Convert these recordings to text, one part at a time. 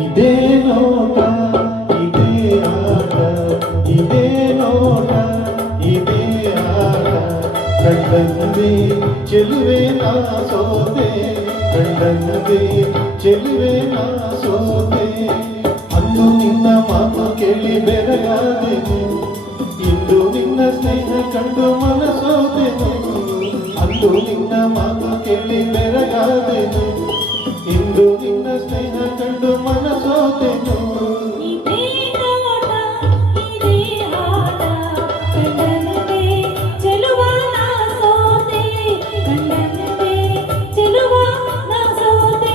ಇದೇ ನೋಟ ಇದೇ ಆಟ ಇದೇ ನೋಟ ಇದೇ ಆಟ ಕಂಡಂದೇ ಚೆಲುವೆ ನಾ ಸೋತೆ ಕಂಡಂದೇ ಚೆಲುವೆ ನಾ ಸೋತೆ ಅಂದು ನಿನ್ನ ಮಾತು ಕೇಳಿ ಬೆರಗಾದೆನು ಇಂದು ನಿನ್ನ ಸ್ನೇಹ ಕಂಡು ಮನಸೋದೆನು ಅಂದು ನಿನ್ನ ಮಾತು ಕೇಳಿ ಬೆರಗಾದೆನು ಇಂದು ನಿನ್ನ ಸ್ನೇಹ ಕಂಡು ಮನಸೋದೆನು ಇದೇ ನೋಟ ಇದೇ ಆಟ ಕಂಡಂತೆ ಚೆಲುವ ನಾ ಸೋತೆ ಕಂಡಂತೆ ಚೆಲುವ ನಾ ಸೋತೆ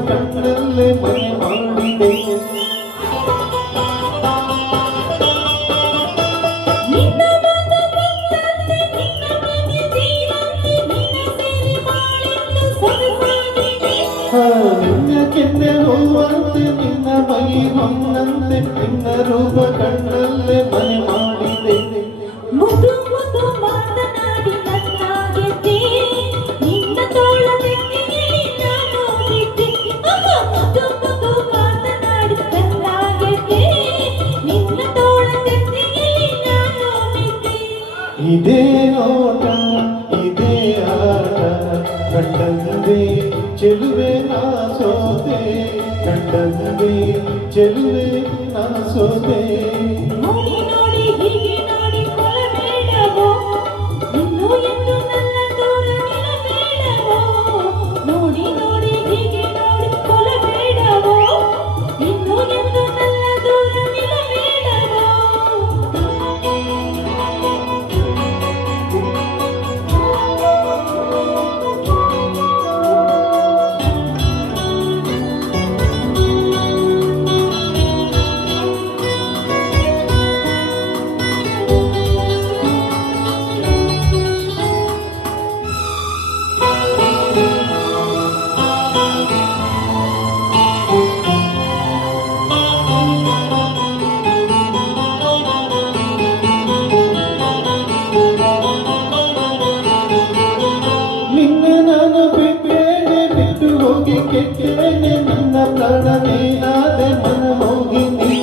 ಕಣ್ಣಲ್ಲೇ ಮನೆ ಮಾಡಿದೆ ನಿನ್ನ ಕೆನ್ನೆ ಹೂವಂತೆ ನಿನ್ನ ಮೈ ಹೊನ್ನಂತೆ ನಿನ್ನ ರೂಪ ಕಣ್ಣಲ್ಲೇ ಮನೆ ಮಾಡಿದೆ ಮುದ್ದು ಮುದ್ದು ಮಾತನಾಡಿ ನನ್ನಾಗೆದ್ದೆ ನಿನ್ನ ತೋಳದಲ್ಲಿ ನಾನು ಬಿದ್ದೆ ಮುದ್ದು ಮುದ್ದು ಮಾತನಾಡಿ ನನ್ನಾಗೆದ್ದೆ ನಿನ್ನ ತೋಳದಲ್ಲಿ ನಾನು ಬಿದ್ದೆ ಇದೇ ನೋಟ ಇದೇ ಆಟ ಕಂಡಂದೇ ಚೆಲುವೆ ನಾ ಸೋತೆ ಕಂಡಂದೇ ಚೆಲುವೆ ನಾ ಸೋತೆ ನೋಡಿ ನೋಡಿ ಹೀಗೆ ನೋಡಿ ಕೊಲ್ಲಬೇಡವೋ ಇನ್ನು ಎಂದು ನನ್ನ ದೂರ ನಿಲ್ಲಬೇಡವೋ ನೋಡಿ ನೋಡಿ ಹೀಗೆ ನೋಡಿ ಕೊಲ್ಲಬೇಡವೋ ಇನ್ನು ಎಂದು ನನ್ನ ದೂರ ನಿಲ್ಲಬೇಡವೋ ಕೆಟ್ಟೇನೆ ನನ್ನ ಪ್ರಾಣ ನೀನಾದೆ ಮನಮೋಹಿನಿ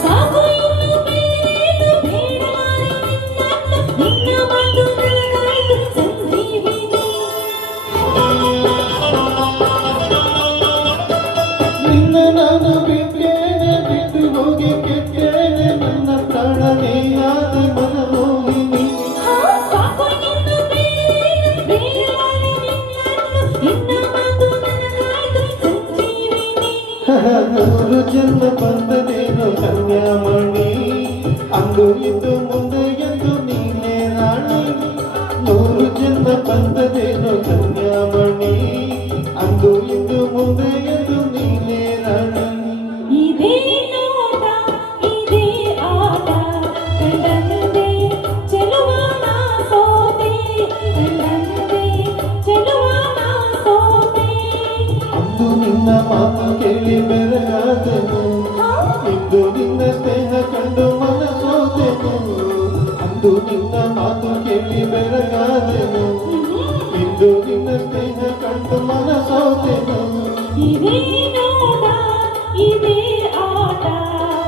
ಸಾಕು ಇನ್ನು ಬೇರೇನು ಬೇಡಲಾರೆ ನಿನ್ನ ಮಾತು ನನಗಾಯ್ತು ಸಂಜೀವಿನಿ ನಿನ್ನ ನಾನು ಬಿಟ್ಟೇನೆ ಬಿಟ್ಟು ಹೋಗಿ ಕೆಟ್ಟೇನೆ ನನ್ನ ಪ್ರಾಣ ನೀನಾದೆ ಮನಮೋಹಿನಿ ಸಾಕು ಇನ್ನು ಬೇರೇನು ಬೇಡಲಾರೆ ನಿನ್ನ ಮಾತು ನೂರು ಜನ್ಮ ಬಂದದೇನು ಕನ್ಯಾಮಣಿ ಅಂದು ಇಂದು ಮುಂದೆ ಎಂದು ನೀನೇ ರಾಣಿ ನೂರು ಜನ್ಮ ಬಂದದೇನು ಕನ್ಯಾಮಣಿ ಅಂದು ಇಂದು ಮುಂದೆ ಎಂದು ನೀನೇ ರಾಣಿ ಇದೇ ನೋಟ ಇದೇ ಆಟ ಕಂಡಂತೆ ಚೆಲುವ ನಾ ಸೋತೆ ಕಂಡಂತೆ ಚೆಲುವ ನಾ ಸೋತೆ ಅಂದು ನಿನ್ನ ಮಾತು ಕೇಳಿ ಬೆರಗಾದೆನು ಇಂದು ನಿನ್ನ ಸ್ನೇಹ ಕಂಡು ಮನಸೋದೆನು ಅಂದು ನಿನ್ನ ಮಾತು ಕೇಳಿ ಬೆರಗಾದೆನು ಇಂದು ನಿನ್ನ ಸ್ನೇಹ ಕಂಡು ಮನಸೋದೆನು ಇದೇ ನೋಟ ಇದೇ ಆಟ